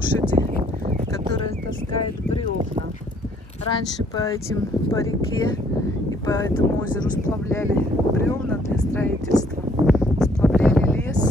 лошади, которые таскают бревна. Раньше по реке и по этому озеру сплавляли бревна для строительства, сплавляли лес.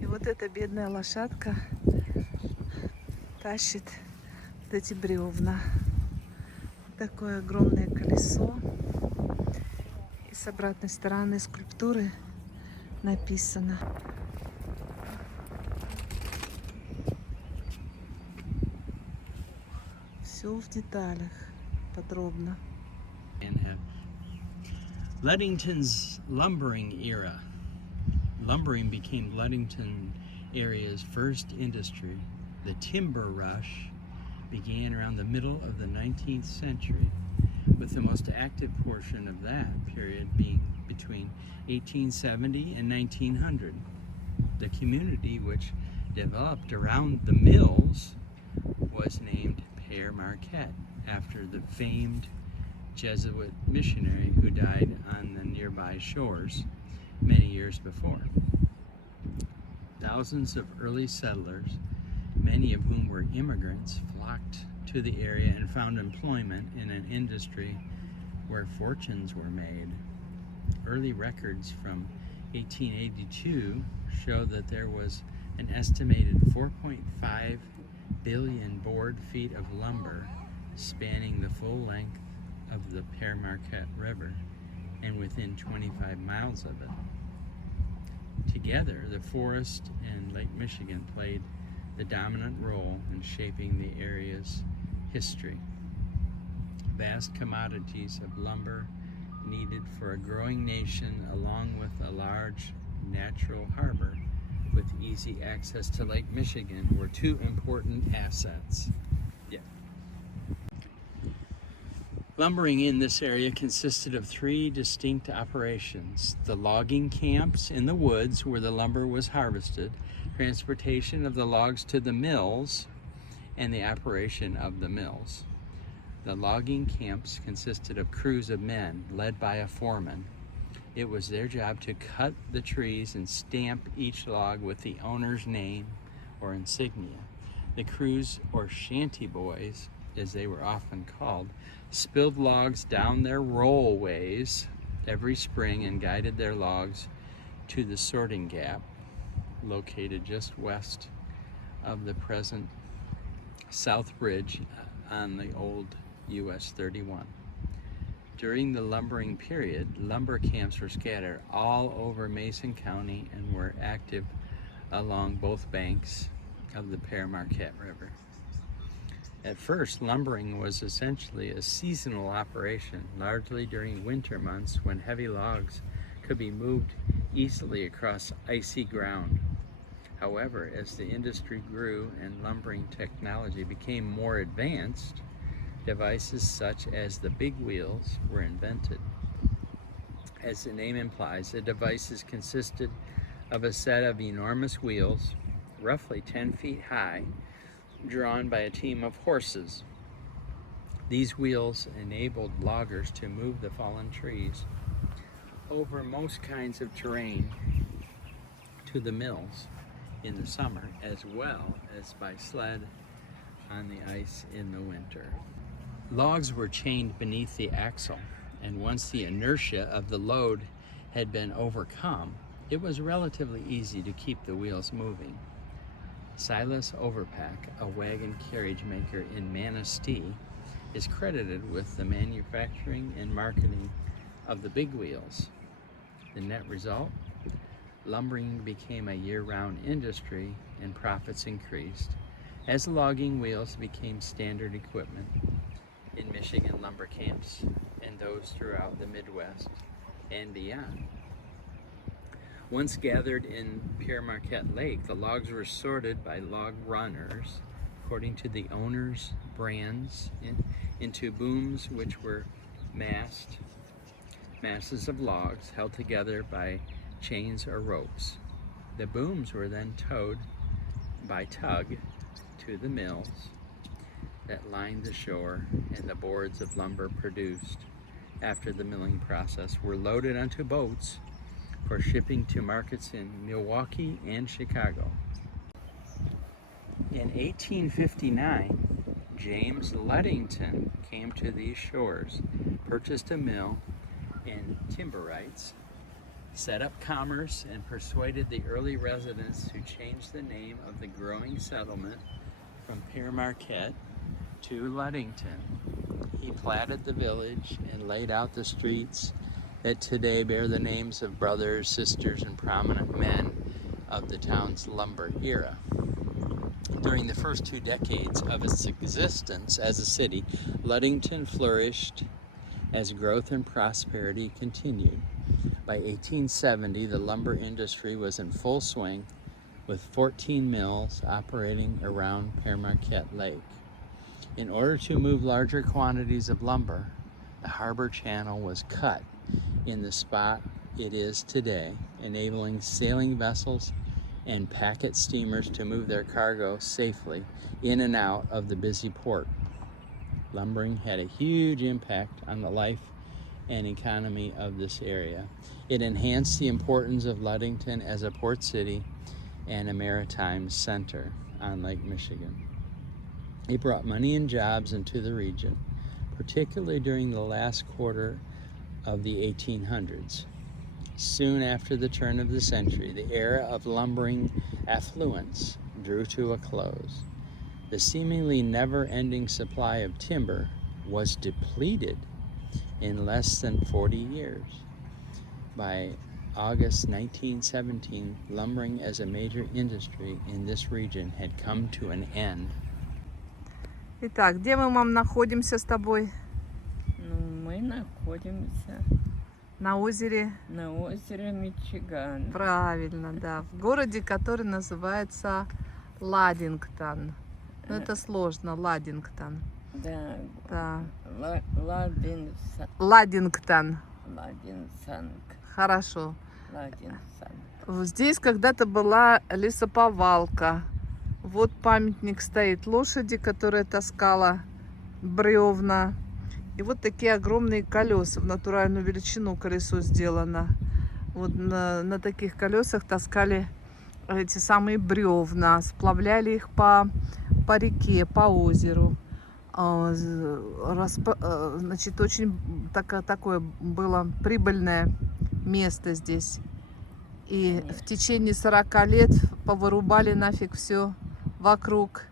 И вот эта бедная лошадка тащит вот эти бревна. Такое огромное колесо. И с обратной стороны скульптуры написано. Все в деталях, подробно. Ludington's lumbering era. Lumbering became Ludington area's first industry. The timber rush began around the middle of the 19th century, with the most active portion of that period being between 1870 and 1900. The community which developed around the mills was named Père after the famed Jesuit missionary who died on the nearby shores many years before. Thousands of early settlers, many of whom were immigrants, flocked to the area and found employment in an industry where fortunes were made. Early records from 1882 show that there was an estimated 4.5 billion board feet of lumber spanning the full length of the Père River and within 25 miles of it. Together, the forest and Lake Michigan played the dominant role in shaping the area's history. Vast commodities of lumber needed for a growing nation, along with a large natural harbor with easy access to Lake Michigan, were two important assets. Lumbering in this area consisted of three distinct operations: the logging camps in the woods where the lumber was harvested, transportation of the logs to the mills, and the operation of the mills. The logging camps consisted of crews of men led by a foreman. It was their job to cut the trees and stamp each log with the owner's name or insignia. The crews, or shanty boys, as they were often called, spilled logs down their rollways every spring and guided their logs to the sorting gap located just west of the present South Bridge on the old US 31. During the lumbering period, lumber camps were scattered all over Mason County and were active along both banks of the Père River. At first, lumbering was essentially a seasonal operation, largely during winter months when heavy logs could be moved easily across icy ground. However, as the industry grew and lumbering technology became more advanced, devices such as the big wheels were invented. As the name implies, the devices consisted of a set of enormous wheels, roughly 10 feet high, drawn by a team of horses. These wheels enabled loggers to move the fallen trees over most kinds of terrain to the mills in the summer, as well as by sled on the ice in the winter. Logs were chained beneath the axle, and once the inertia of the load had been overcome, it was relatively easy to keep the wheels moving. Silas Overpack, a wagon carriage maker in Manistee, is credited with the manufacturing and marketing of the big wheels. The net result? Lumbering became a year-round industry and profits increased as logging wheels became standard equipment in Michigan lumber camps and those throughout the Midwest and beyond. Once gathered in Père Lake, the logs were sorted by log runners according to the owner's brands into booms, which were masses of logs held together by chains or ropes. The booms were then towed by tug to the mills that lined the shore, and the boards of lumber produced after the milling process were loaded onto boats for shipping to markets in Milwaukee and Chicago. In 1859, James Ludington came to these shores, purchased a mill and timber rights, set up commerce, and persuaded the early residents to change the name of the growing settlement from Pammique to Ludington. He platted the village and laid out the streets that today bear the names of brothers, sisters, and prominent men of the town's lumber era. During the first 2 decades of its existence as a city, Ludington flourished as growth and prosperity continued. By 1870, the lumber industry was in full swing, with 14 mills operating around Pammique Lake. In order to move larger quantities of lumber, the harbor channel was cut in the spot it is today, enabling sailing vessels and packet steamers to move their cargo safely in and out of the busy port. Lumbering had a huge impact on the life and economy of this area. It enhanced the importance of Ludington as a port city and a maritime center on Lake Michigan. It brought money and jobs into the region, particularly during the last quarter of the 1800s. Soon after the turn of the century, the era of lumbering affluence drew to a close. The seemingly never-ending supply of timber was depleted in less than 40 years. By August 1917, lumbering as a major industry in this region had come to an end. Итак, где мы, мам, находимся с тобой? Ну, мы находимся На озере. на озере Мичиган. Правильно, да. В городе, который называется Ладингтон. Ну, это сложно, Ладингтон. Да. Да. Ладинсан. Ладингтон. Хорошо. Ладинсан. Здесь когда-то была лесоповалка. Вот памятник стоит лошади, которая таскала бревна. И вот такие огромные колеса, в натуральную величину колесо сделано. Вот на таких колесах таскали эти самые бревна, сплавляли их по реке, по озеру. Значит, очень такое было прибыльное место здесь. И в течение 40 лет повырубали нафиг все вокруг,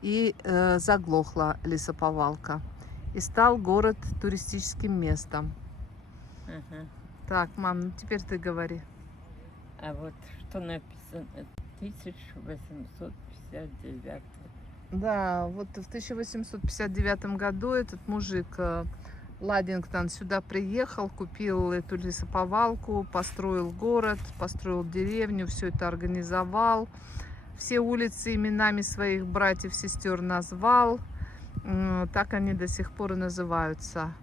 и заглохла лесоповалка. И стал город туристическим местом. Ага. Так, мам, ну теперь ты говори. А вот что написано? 1859. Да, вот в 1859 году этот мужик Ладингтон сюда приехал, купил эту лесоповалку, построил город, построил деревню, все это организовал. Все улицы именами своих братьев, сестер назвал. Так они до сих пор и называются.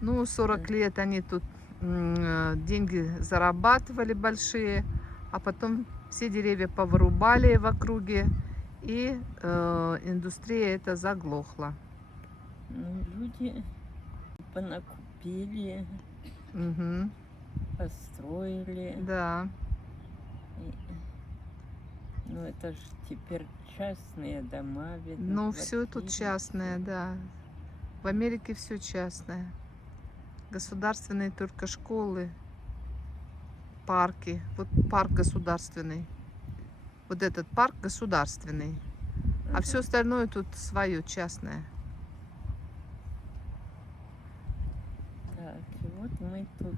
Ну, 40 лет они тут деньги зарабатывали большие, а потом все деревья повырубали в округе, и индустрия эта заглохла. Ну, люди понакупили, Угу. построили. Да. Ну, это же теперь частные дома, видно. Ну, все тут квартиры. частное, да. В Америке все частное. Государственные только школы, парки. Вот парк государственный. Вот этот парк государственный. А все остальное тут свое, частное. Так, и вот мы тут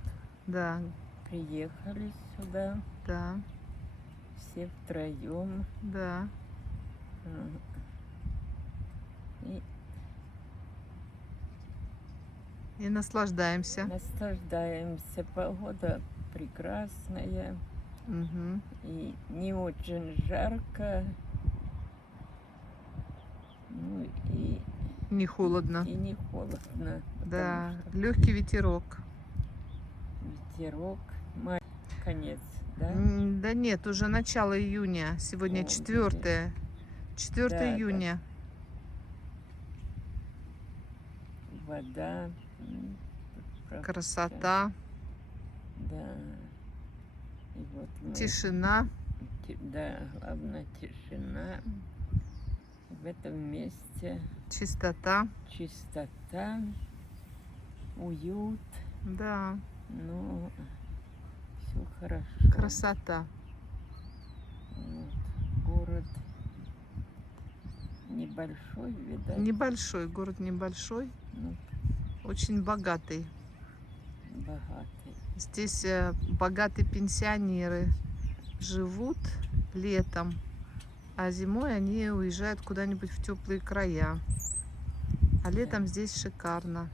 Да, приехали сюда, да, все втроем. да. И И наслаждаемся. наслаждаемся. Погода прекрасная Мгм. и не очень жарко. Ну Не холодно. и не холодно. Да, Потому что легкий ветерок. ветерок. Конец, да? Да нет, уже начало июня. Сегодня О, 4 Да, да. июня. Вода. Правда, Красота, Да. И вот мы... тишина. Да, главное тишина. В этом месте Чистота. чистота, уют, Да, ну, все хорошо. красота. Вот. Город небольшой, видать, Небольшой, город небольшой, но очень богатый. богатый. Здесь богатые пенсионеры живут летом, а зимой они уезжают куда-нибудь в теплые края. А летом здесь шикарно.